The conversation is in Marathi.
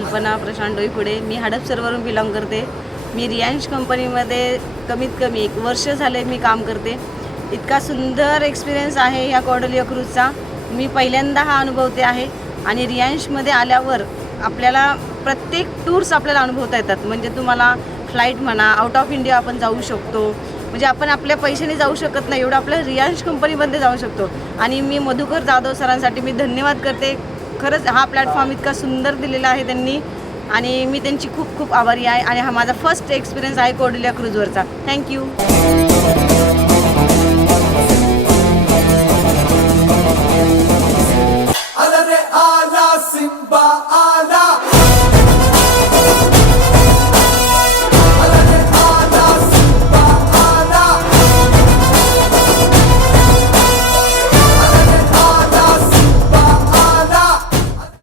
कल्पना प्रशांत डोईफुडे. मी हडपसरवरून बिलॉंग करते. मी रियांश कंपनीमध्ये कमीत कमी 1 वर्ष झाले मी काम करते. इतका सुंदर एक्सपिरियन्स आहे ह्या कॉर्डेलिया क्रूजचा. मी पहिल्यांदा हा अनुभवते आहे आणि रियांशमध्ये आल्यावर आपल्याला प्रत्येक टूर्स आपल्याला अनुभवता येतात. म्हणजे तुम्हाला फ्लाईट म्हणा, आउट ऑफ इंडिया आपण जाऊ शकतो. म्हणजे आपण आपल्या पैशाने जाऊ शकत नाही, एवढं आपल्या रियांश कंपनीमध्ये जाऊ शकतो. आणि मी मधुकर जाधव सरांसाठी मी धन्यवाद करते. खरंच हा प्लॅटफॉर्म इतका सुंदर दिलेला आहे त्यांनी आणि मी त्यांची खूप खूप आभारी आहे. आणि हा माझा फर्स्ट एक्सपिरियन्स आहे कॉर्डेलिया क्रूजवरचा. थँक्यू.